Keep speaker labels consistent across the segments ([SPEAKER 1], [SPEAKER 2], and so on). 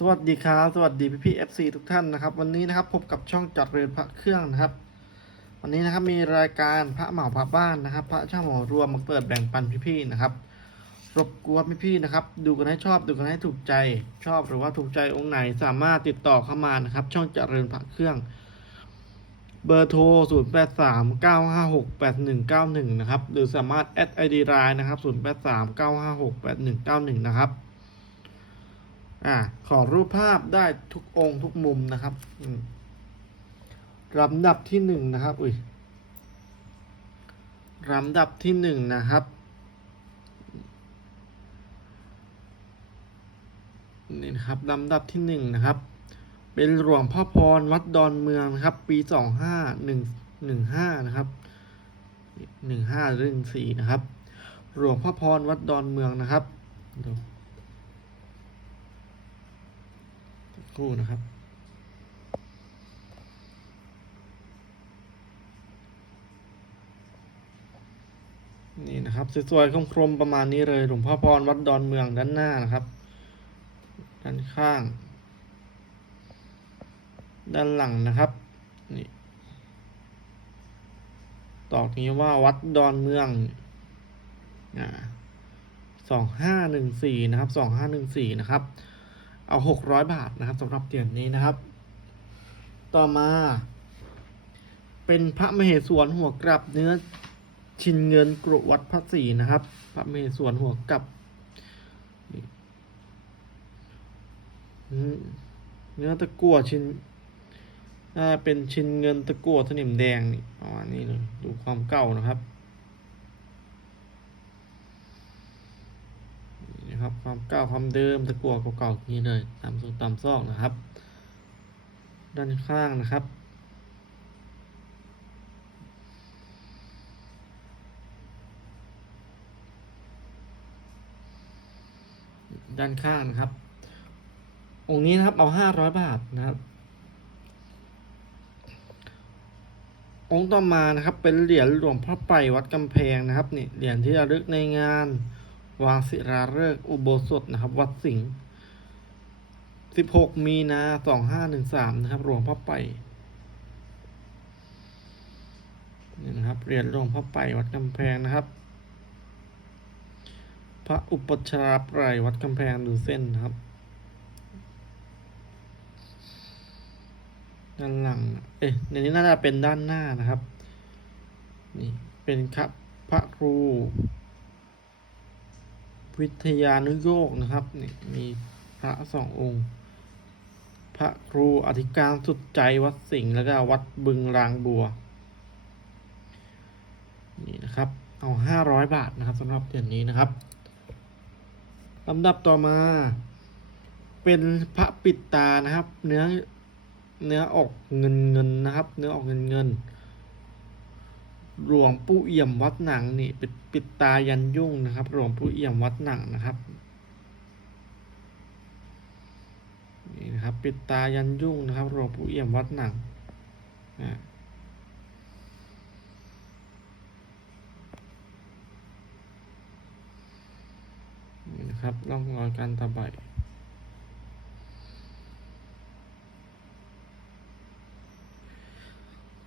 [SPEAKER 1] สวัสดีครับ สวัสดีพี่พี่เอฟซีทุกท่านนะครับ วันนี้นะครับพบกับช่องจัดเรียนพระเครื่องนะครับ วันนี้นะครับมีรายการพระเหมาพระบ้านนะครับ พระเช่าเหมารวมมาเปิดแบ่งปันพี่พี่นะครับ รบกวนพี่พี่นะครับ ดูกันให้ชอบดูกันให้ถูกใจชอบหรือว่าถูกใจองค์ไหนสามารถติดต่อเข้ามานะครับ ช่องจัดเรียนพระเครื่อง เบอร์โทร 0 8 3 9 5 6 8 1 9 1 นะครับ หรือสามารถแอดไอดีไลน์นะครับ 0 8 3 9 5 6 8 1 9 1 นะครับ อ่าขอรูปภาพได้ทุกองค์ทุกมุมนะครับลำดับที่หนึ่งนะครับอุ้ยลำดับที่หนึ่งนะครับนี่นะครับลำดับที่หนึ่งนะครับ เป็นหลวงพ่อพรวัดดอนเมืองนะครับ ปีสองห้าหนึ่งหนึ่งห้านะครับหนึ่งห้าหรือหนึ่งสี่นะครับ หลวงพ่อพรวัดดอนเมืองนะครับดูสัก ครู่นะครับ นี่นะครับสวยๆคมๆประมาณนี้เลยหลวงพ่อพรวัดดอนเมืองด้านหน้านะครับ ด้านข้าง ด้านหลังนะครับนี่ตอกนี้ว่าวัดดอนเมืองอ่าสองห้าหนึ่งสี่นะครับสองห้าหนึ่งสี่นะครับ เอาหกร้อยบาทนะครับสำหรับเหรียญนี้นะครับ ต่อมา เป็นพระมเหสวนหัวกลับเนื้อชินเงินกรุวัดพระศรีนะครับ พระมเหสวนหัวกลับเนื้อตะกั่วชิ้นน่าเป็นชิ้นเงินตะกั่วสนิมแดงนี่ประมาณนี้เลยดูความเก่านะครับ นะครับ ความเก่าความเดิมตะกั่วเก่าๆอย่างนี้เลยตามสูตรตามซอกนะครับ ด้านข้างนะครับด้านข้างนะครับ องค์นี้นะครับเอาห้าร้อยบาทนะครับ องค์ต่อมานะครับเป็นเหรียญหลวงพ่อไปวัดกำแพงนะครับนี่เหรียญที่ระลึกในงาน วางศิลาฤกษ์อุโบสถนะครับ วัดสิงห์สิบหกมีนาสองห้าหนึ่งสามนะครับหลวงพ่อไปนี่นะครับเหรียญหลวงพ่อไปวัดกำแพงนะครับ พระอุปชฌาย์ไพรวัดกำแพงดูเส้นนะครับ ด้านหลัง เอ๊ะในนี้น่าจะเป็นด้านหน้านะครับ นี่เป็นครับพระครู วิทยานุโยกนะครับนี่มีพระสององค์ พระครูอธิการสุดใจวัดสิงห์แล้วก็วัดบึงรางบัว นี่นะครับ เอาห้าร้อยบาทนะครับสำหรับเหรียญนี้นะครับลำดับต่อมา เป็นพระปิดตานะครับ เนื้อเนื้อออกเงินเงินนะครับ เนื้อออกเงินเงิน หลวงปู่เอี่ยมวัดหนังนี่ปิดปิดตายันยุ่งนะครับ หลวงปู่เอี่ยมวัดหนังนะครับนี่นะครับ ปิดตายันยุ่งนะครับ หลวงปู่เอี่ยมวัดหนังนะนี่นะครับร่องรอยการตะไบ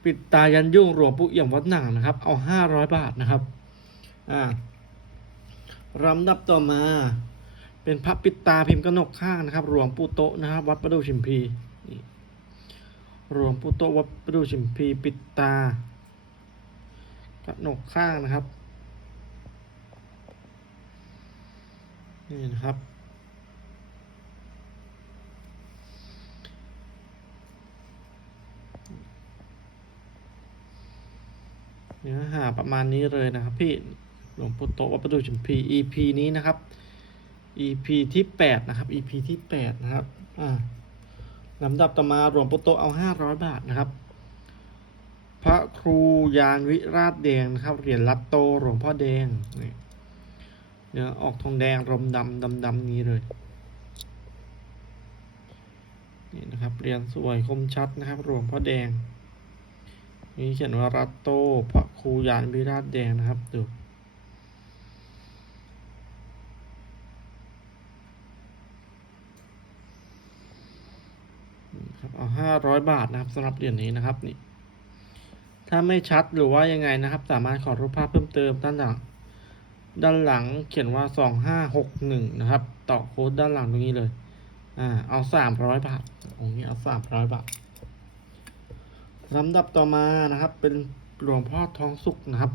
[SPEAKER 1] ปิดตายันยุ่งหลวงปู่เอี่ยมวัดหนังนะครับ เอาห้าร้อยบาทนะครับอ่าลำดับต่อมา เป็นพระปิดตาพิมพ์กนกข้างนะครับหลวงปู่โตะนะครับ วัดประดูชิมพีหลวงปู่โตะวัดประดูชิมพีปิดตากนกข้างนะครับนี่นะครับ เนื้อหาประมาณนี้เลยนะครับพี่หลวงปู่โตวัดประดูชิมพี EP นี้นะครับ EP ที่แปดนะครับ EP ที่แปดนะครับอ่าลำดับต่อมาหลวงปู่โตเอาห้าร้อยบาทนะครับ พระครูยานวิราชแดงนะครับเหรียญลัดโตหลวงพ่อแดงนี่เนื้อออกทองแดงรมดำดำดำนี้เลยนี่นะครับเหรียญสวยคมชัดนะครับหลวงพ่อแดง นี่เขียนว่ารัตโตพระครูยานวิราชแดงนะครับดูครับเอาห้าร้อยบาทนะครับสำหรับเหรียญนี้นะครับนี่ถ้าไม่ชัดหรือว่ายังไงนะครับ สามารถขอรูปภาพเพิ่มเติมด้านหลัง ด้านหลังเขียนว่าสองห้าหกหนึ่งนะครับ ต่อโค้ดด้านหลังตรงนี้เลย อ่า เอาสามร้อยบาทองนี้เอาสามร้อยบาท ลำดับต่อมานะครับ เป็นหลวงพ่อทองสุกนะครับ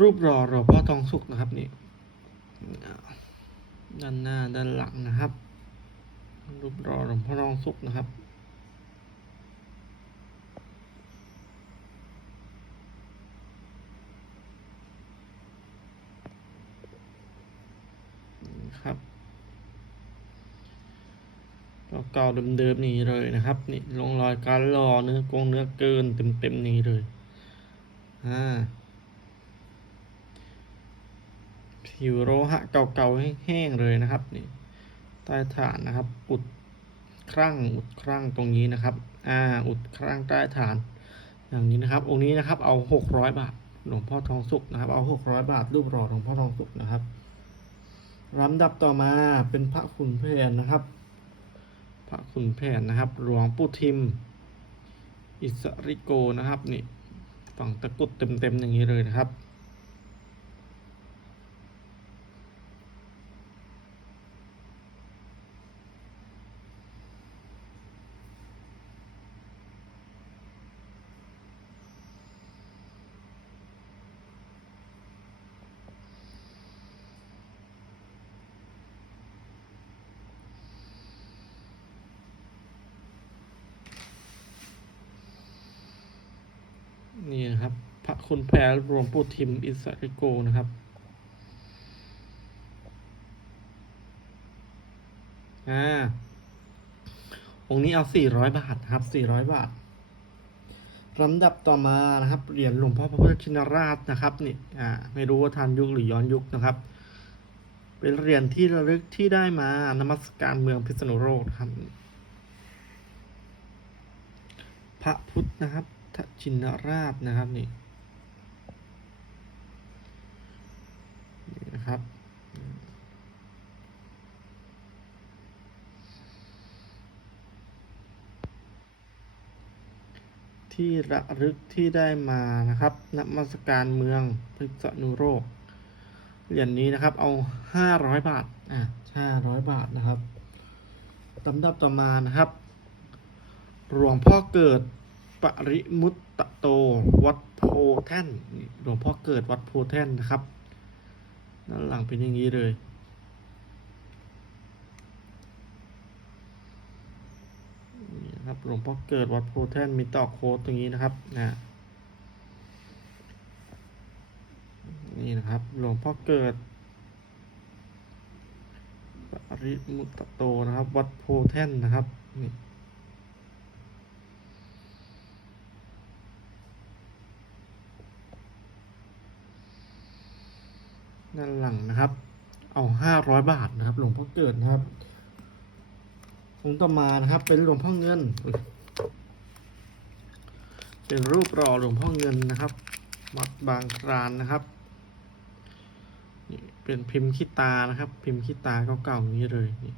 [SPEAKER 1] รูปหล่อหลวงพ่อทองสุกนะครับนี่ด้านหน้าด้านหลังนะครับ รูปหล่อหลวงพ่อทองสุกนะครับครับ เก่าเดิมๆนี่เลยนะครับ นี่ลงรอยการหล่อเนื้อกงเนื้อเกินเต็มๆนี้เลยอ่าผิวโลหะเก่าๆแห้งๆเลยนะครับนี่ใต้ฐานนะครับ อุดครั่งอุดครั่งตรงนี้นะครับ อ่า อุดครั่งใต้ฐาน อย่างนี้นะครับ องค์นี้นะครับ เอาหกร้อยบาท หลวงพ่อทองสุกนะครับ เอาหกร้อยบาท รูปหล่อหลวงพ่อทองสุกนะครับลำดับต่อมาเป็นพระขุนแผนนะครับ พระคุณแพทย์นะครับ หลวงปู่ทิม อิสริโกนะครับนี่ฝั่งตะกุดเต็มๆอย่างนี้เลยนะครับ นี่นะครับพระคุณแพรหลวงปู่ทิมอิสริโกนะครับอ่าองค์นี้เอาสี่ร้อยบาทครับสี่ร้อยบาทลำดับต่อมานะครับเหรียญหลวงพ่อพระพุทธชินราชนะครับนี่อ่าไม่รู้ว่าทันยุคหรือย้อนยุคนะครับ เป็นเหรียญที่ระลึกที่ได้มานมัสการเมืองพิษณุโลกครับ พระพุทธนะครับ ทชินราชนะครับนี่นะครับ ที่ระลึกที่ได้มานะครับนมัสการเมืองพิษณุโลกเหรียญนี้นะครับ เอาห้าร้อยบาท อะห้าร้อยบาทนะครับลำดับต่อมานะครับ หลวงพ่อเกิด ปริมุตตโต วัดโพแท่นหลวงพ่อเกิดวัดโพแท่นนะครับด้านหลังเป็นอย่างนี้เลยนี่นะครับหลวงพ่อเกิดวัดโพแท่นมีต่อโค้ดตรงนี้นะครับนะนี่นะครับหลวงพ่อเกิดปริมุตตโตนะครับ วัดโพแท่นนะครับนี่ ด้านหลังนะครับ เอาห้าร้อยบาทนะครับ หลวงพ่อเกิดนะครับองค์ต่อมานะครับ เป็นหลวงพ่อเงิน เป็นรูปหล่อหลวงพ่อเงินนะครับ วัดบางครานนะครับนี่เป็นพิมพ์ขี้ตานะครับ พิมพ์ขี้ตาเก่าๆอย่างนี้เลยนี่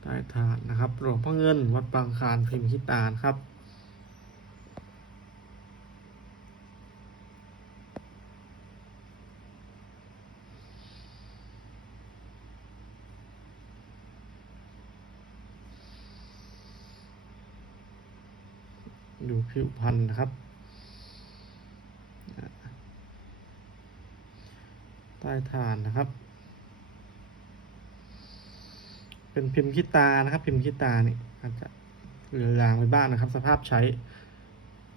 [SPEAKER 1] ใต้ฐานนะครับหลวงพ่อเงิน วัดบางครานพิมพ์ขี้ตานะครับ ดูผิวพันธุ์นะครับ ใต้ฐานนะครับ เป็นพิมพ์ขี้ตานะครับ พิมพ์ขี้ตานี่อาจจะเหลือรางไปบ้างนะครับ สภาพใช้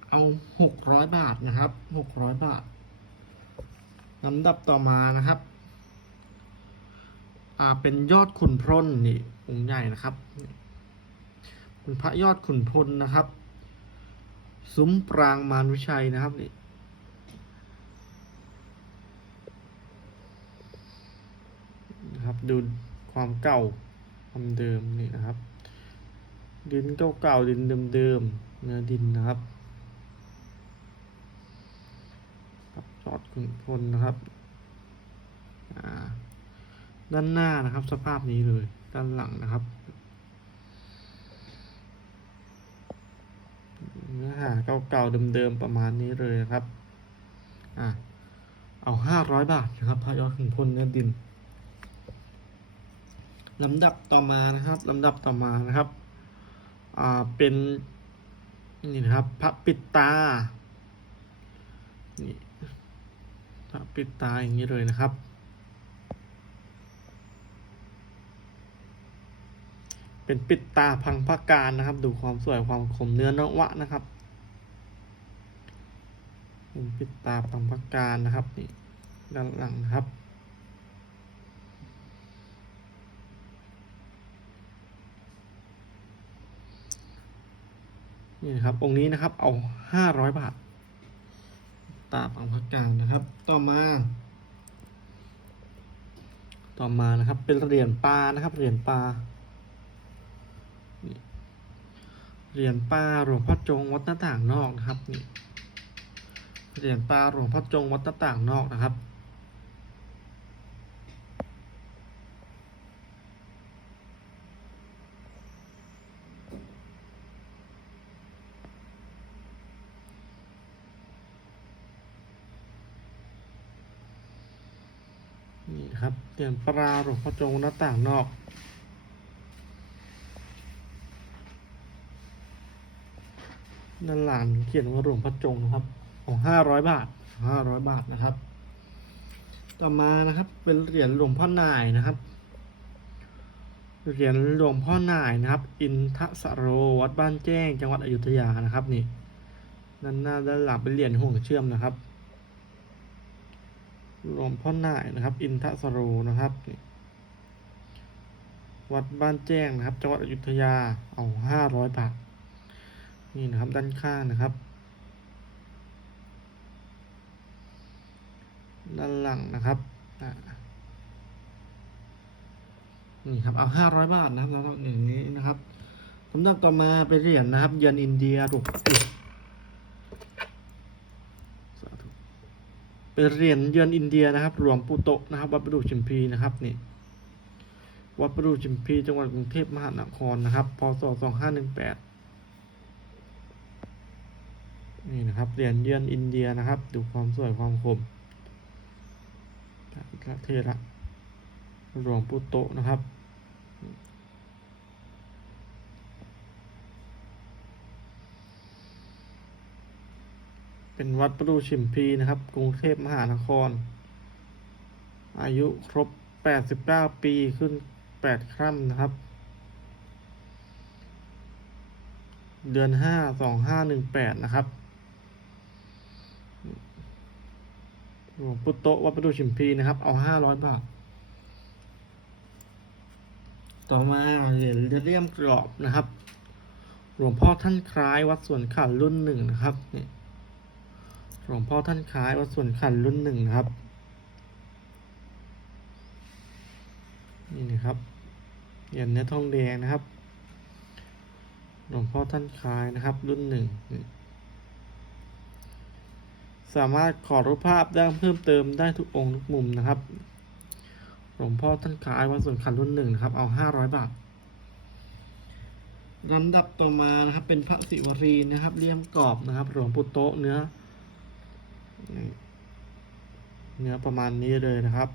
[SPEAKER 1] เอาหกร้อยบาทนะครับหกร้อยบาทลำดับต่อมานะครับ อ่าเป็นยอดขุนพลนนี่องค์ใหญ่นะครับนี่เป็นพระยอดขุนพลนะครับ ซุ้มปรางมารวิชัยนะครับนี่นะครับดูความเก่าความเดิมนี่นะครับ ดินเก่าๆดินเดิมๆเนื้อดินนะครับครับจอดขุนพลนะครับด้านหน้านะครับสภาพนี้เลยด้านหลังนะครับ เนื้อหาเก่าๆเดิมๆประมาณนี้เลยนะครับ อะ เอาห้าร้อยบาทนะครับพระยอดขุนพลเนื้อดินลำดับต่อมานะครับลำดับต่อมานะครับ อ่า เป็น นี่นะครับพระปิดตา นี่พระปิดตาอย่างนี้เลยนะครับ เป็นปิดตาพังพระการนะครับ ดูความสวยความคมเนื้อนวะนะครับ เป็นปิดตาพังพระการนะครับนี่ด้านหลังนะครับนี่นะครับองค์นี้นะครับเอาห้าร้อยบาท ตาพังพระการนะครับ ต่อมา ต่อมานะครับเป็นเหรียญปลานะครับเหรียญปลา นี่ เหรียญปลาหลวงพ่อจงวัดหน้าต่างนอกนะครับนี่เหรียญปลาหลวงพ่อจงวัดหน้าต่างนอกนะครับ นี่ครับเหรียญปลาหลวงพ่อจงหน้าต่างนอก ด้านหลังเขียนว่าหลวงพ่อจงนะครับ ของห้าร้อยบาทห้าร้อยบาทนะครับ ต่อมานะครับ เป็นเหรียญหลวงพ่อนายนะครับ เหรียญหลวงพ่อนายนะครับ อินทสโรวัดบ้านแจ้ง จังหวัดอยุธยานะครับนี่ด้านหน้าด้านหลังเป็นเหรียญห่วงเชื่อมนะครับหลวงพ่อนายนะครับ อินทสโรนะครับนี่วัดบ้านแจ้งนะครับ จังหวัดอยุธยาเอาห้าร้อยบาท นี่นะครับด้านข้างนะครับ ด้านหลังนะครับนี่ครับเอาห้าร้อยบาทนะครับแล้วอย่างนี้นะครับลำดับต่อมาเป็นเหรียญนะครับเยือนอินเดียถูกเป็นเหรียญเยือนอินเดียนะครับหลวงปู่โตะนะครับวัดประดู่ชิมพีนะครับนี่วัดประดู่ชิมพีจังหวัดกรุงเทพมหานครนะครับพศสองห้าหนึ่งแปด นี่นะครับเหรียญเยือนอินเดียนะครับ ดูความสวยความคมพระเทระหลวงปู่โตนะครับ เป็นวัดประดูชิมพีนะครับ กรุงเทพมหานคร อายุครบ 89 ปีขึ้น 8 คร่ำนะครับ เดือน 5 2518 นะครับ วงปู่โตะวัดประดูชิมพีนะครับ เอาห้าร้อยบาท ต่อมาเหรียญเลี่ยมกรอบนะครับ หลวงพ่อท่านคล้ายวัดสวนขันรุ่นหนึ่งนะครับนี่หลวงพ่อท่านคล้ายวัดสวนขันรุ่นหนึ่งนะครับ นี่นะครับเหรียญเนื้อทองแดงนะครับ หลวงพ่อท่านคล้ายนะครับ รุ่นหนึ่งนี่ สามารถขอรูปภาพได้เพิ่มเติมได้ทุกองค์ทุกมุมนะครับ หลวงพ่อท่านขายวัดส่วนขันรุ่นหนึ่งนะครับ เอาห้าร้อยบาทลำดับต่อมานะครับ เป็นพระศิวรีนะครับเลี่ยมกรอบนะครับ หลวงปู่โตเนื้อเนื้อประมาณนี้เลยนะครับ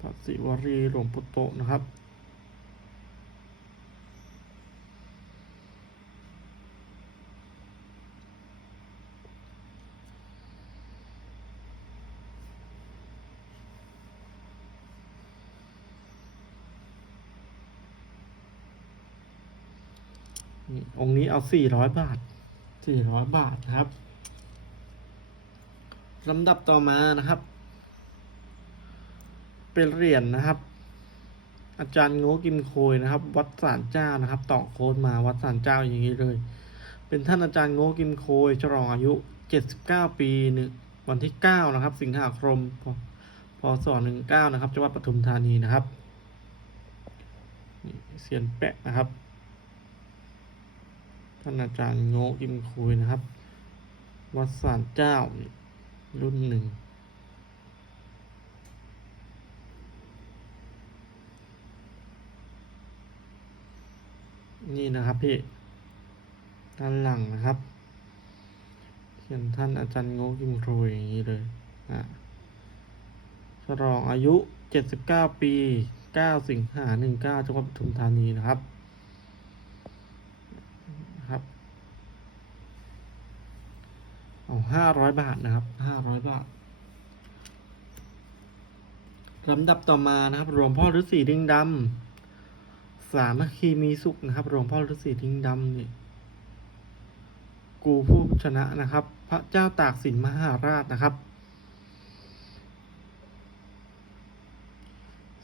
[SPEAKER 1] พระศิวรีหลวงปู่โตนะครับ นี่ องค์นี้เอาสี่ร้อยบาทสี่ร้อยบาทนะครับลำดับต่อมานะครับ เป็นเหรียญนะครับ อาจารย์โง่กิมโคยนะครับ วัดสารเจ้านะครับ ต่อโค้ดมาวัดสารเจ้าอย่างนี้เลย เป็นท่านอาจารย์โง่กิมโคยฉลองอายุเจ็ดสิบเก้าปีหนึ่งวันที่เก้านะครับ สิงหาคมพพศหนึ่งเก้านะครับจังหวัดปทุมธานีนะครับเสียนแปะนะครับ ท่านอาจารย์โงกิมคุยนะครับ วัดสารเจ้ารุ่นหนึ่งนี่นะครับพี่ด้านหลังนะครับ เขียนท่านอาจารย์โงกิมคุยอย่างนี้เลยนะฉลองอายุ 79 ปี 9 สิงหา19จังหวัดปทุมธานีนะครับ เอาห้าร้อยบาทนะครับห้าร้อยบาทลำดับต่อมานะครับหลวงพ่อฤาษีลิงดำสามัคคีมีสุขนะครับหลวงพ่อฤาษีลิงดำนี่กูผู้ชนะนะครับ พระเจ้าตากสินมหาราชนะครับ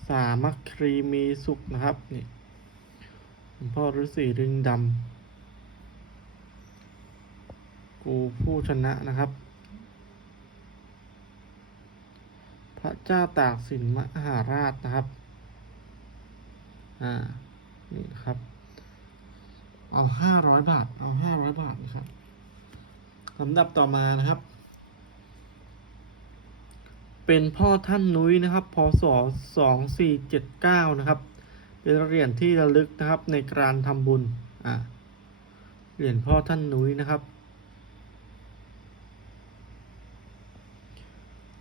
[SPEAKER 1] สามัคคีมีสุขนะครับนี่หลวงพ่อฤาษีลิงดำ กูผู้ชนะนะครับ พระเจ้าตากสินมหาราชนะครับ อ่า นี่ครับ เอาห้าร้อยบาท เอาห้าร้อยบาทนะครับลำดับต่อมานะครับ เป็นพ่อท่านนุ้ยนะครับ พศสองสี่เจ็ดเก้านะครับ เป็นเหรียญที่ระลึกนะครับในการทำบุญ อ่าเหรียญพ่อท่านนุ้ยนะครับ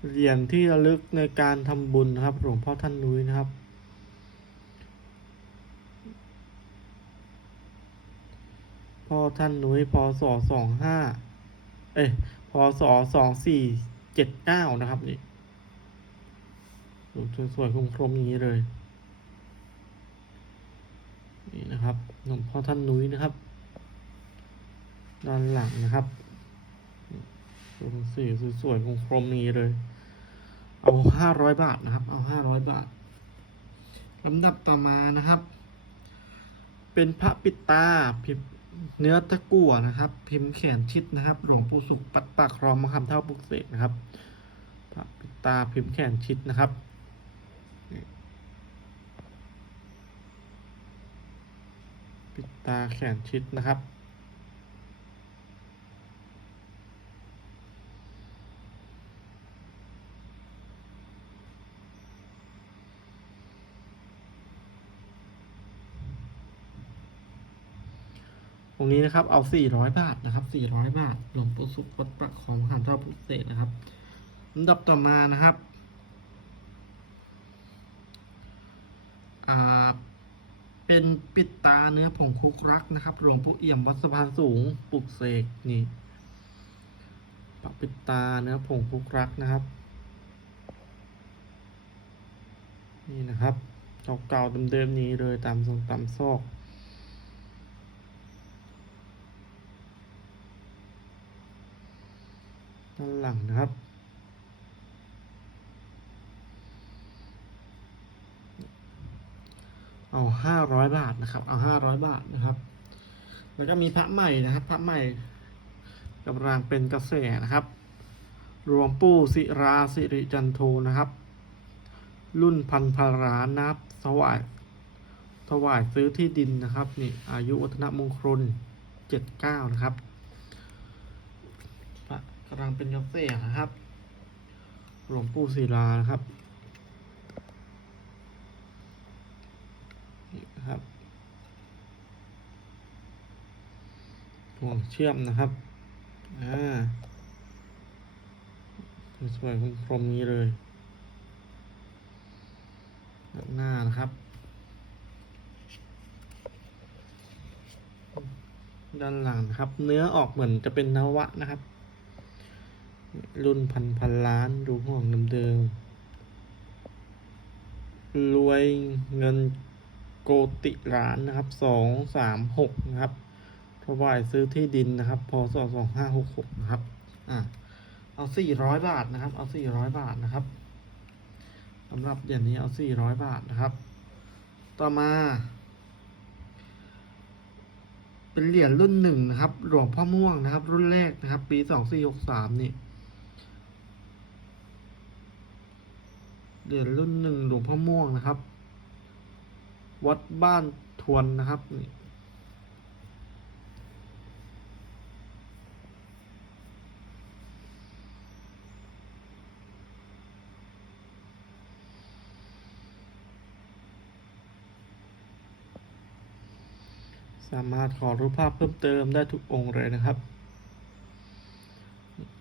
[SPEAKER 1] เหรียญที่ระลึกในการทำบุญนะครับหลวงพ่อท่านนุ้ยนะครับ พ่อท่านนุ้ยพศสองห้าเอ้ยพศสองสี่เจ็ดเก้านะครับนี่ดูสวยๆคมๆอย่างนี้เลย นี่นะครับหลวงพ่อท่านนุ้ยนะครับ ด้านหลังนะครับดูสีสวยๆคมๆอย่างนี้เลย เอาห้าร้อยบาทนะครับ เอาห้าร้อยบาทลำดับต่อมานะครับ เป็นพระปิตาพิมเนื้อตะกั่วนะครับ พิมพ์แขนชิดนะครับ หลวงปู่สุขปัดปากครองมะขามเท่าปุกเสกนะครับ พระปิตาพิมพ์แขนชิดนะครับปิดตาแขนชิดนะครับ รงนี้นะครับเอา 400 บาทนะครับ 400 บาท หลวงปู่สุขวัดประของหันเจ้าพุทธเศษนะครับลำดับต่อมานะครับอ่าเป็นปิดตาเนื้อผงคุกรักนะครับ หลวงปู่เอี่ยมวัดสะพานสูงปลุกเสกนี่ปะปิดตาเนื้อผงคุกรักนะครับ นี่นะครับเก่าๆเดิมๆนี้เลยตามทรงตามซอก ด้านหลังนะครับ เอาห้าร้อยบาทนะครับ เอาห้าร้อยบาทนะครับ แล้วก็มีพระใหม่นะครับ พระใหม่กำลังเป็นกระแสนะครับ รวมปู่ศิราสิริจันโทนะครับ รุ่นพันพารานับถวายถวายซื้อที่ดินนะครับนี่อายุวัฒนมงคลเจ็ดเก้านะครับ กำลังเป็นยกาแฟนะครับ หลวงปู่ศิลานะครับนี่นะครับห่วงเชื่อมนะครับอ่าสวยๆคมๆนี้เลยหน้านะครับ ด้านหลังนะครับ เนื้อออกเหมือนจะเป็นนวะนะครับ รุ่นพันพันล้านดูห่วงเดิมๆรวยเงินโกติล้านนะครับสองสามหกนะครับถวายซื้อที่ดินนะครับพศสองห้าหกหกนะครับอ่าเอาสี่ร้อยบาทนะครับ เอาสี่ร้อยบาทนะครับสำหรับเหรียญนี้เอาสี่ร้อยบาทนะครับ ต่อมา เป็นเหรียญรุ่นหนึ่งนะครับ หลวงพ่อม่วงนะครับ รุ่นแรกนะครับ ปีสองสี่หกสามนี่ เหรียญรุ่นหนึ่งหลวงพ่อม่วงนะครับ วัดบ้านทวนนะครับนี่สามารถขอรูปภาพเพิ่มเติมได้ทุกองค์เลยนะครับ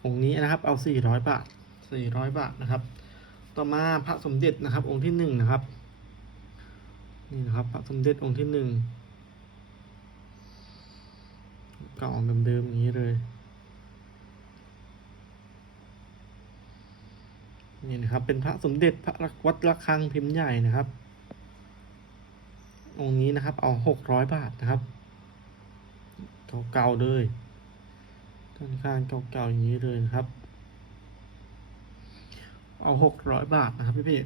[SPEAKER 1] องค์นี้นะครับเอา 400 บาท 400 บาทนะครับ ต่อมาพระสมเด็จนะครับ องค์ที่หนึ่งนะครับนี่นะครับ พระสมเด็จองค์ที่หนึ่งเก่าเดิมๆอย่างนี้เลยนี่นะครับ เป็นพระสมเด็จพระวัดระฆังพิมพ์ใหญ่นะครับ องค์นี้นะครับ เอาหกร้อยบาทนะครับเก่าๆเลยค่อนข้างเก่าๆอย่างนี้เลยนะครับ เอาหกร้อยบาทนะครับพี่พี่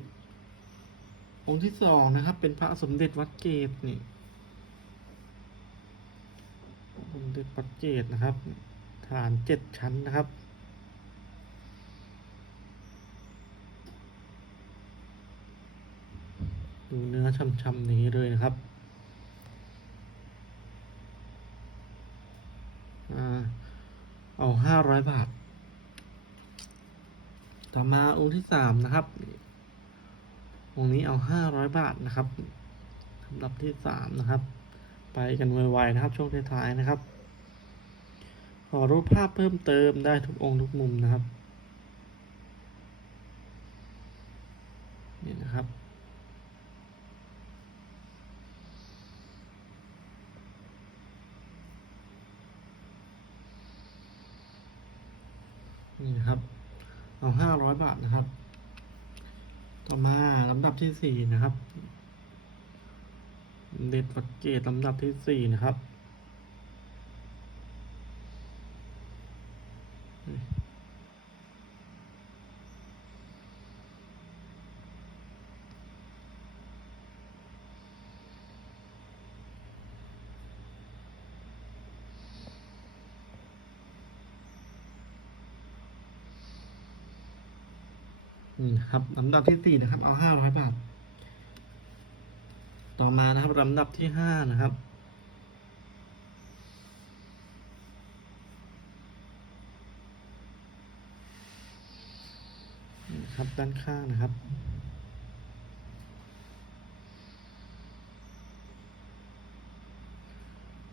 [SPEAKER 1] องค์ที่สองนะครับ เป็นพระสมเด็จวัดเกตนี่สมเด็จวัดเกตนะครับ ฐานเจ็ดชั้นนะครับดูเนื้อช่ำๆอย่างนี้เลยนะครับอ่าเอาห้าร้อยบาท ต่อมาองค์ที่สามนะครับองค์นี้เอาห้าร้อยบาทนะครับลำดับที่สามนะครับ ไปกันไวๆนะครับ ช่วงท้ายๆนะครับ ขอรูปภาพเพิ่มเติมได้ทุกองค์ทุกมุมนะครับนี่นะครับนี่นะครับ เอาห้าร้อยบาทนะครับ ต่อมาลำดับที่สี่นะครับ เด็ดวัดเกตลำดับที่สี่นะครับ นี่นะครับลำดับที่สี่นะครับ เอาห้าร้อยบาท ต่อมานะครับลำดับที่ห้านะครับครับด้านข้างนะครับ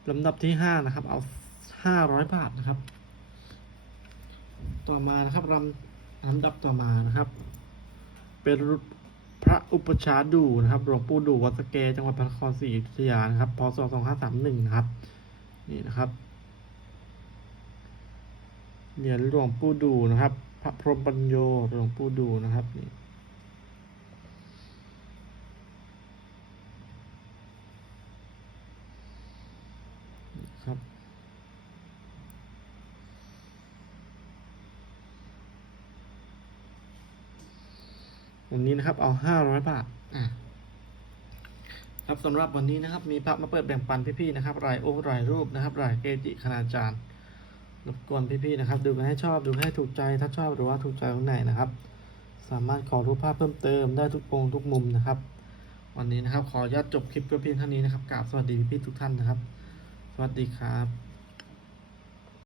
[SPEAKER 1] ลำดับที่ห้านะครับ เอาห้าร้อยบาทนะครับ ต่อมานะครับลำลำดับต่อมานะครับ เป็นพระอุปชาดูนะครับหลวงปู่ดูวัดสเกจังหวัดพระนครศรีอยุธยานะครับพศสองห้าสามหนึ่งนะครับ นี่นะครับเหรียญหลวงปู่ดูนะครับ พระพรหมปัญโยหลวงปู่ดูนะครับนี่ครับ วันนี้นะครับ เอาห้าร้อยบาทอะครับสำหรับวันนี้นะครับ มีพระมาเปิดแบ่งปันพี่ๆนะครับรายโอ้รายรูปนะครับรายเกจิคณาจารย์รบกวนพี่ๆนะครับ ดูกันให้ชอบดูให้ถูกใจถ้าชอบหรือว่าถูกใจตรงไหนนะครับ สามารถขอรูปภาพเพิ่มเติมได้ทุกองค์ทุกมุมนะครับ วันนี้นะครับ ขออนุญาตจบคลิปก็เพียงเท่านี้นะครับกราบสวัสดีพี่ๆทุกท่านนะครับ สวัสดีครับ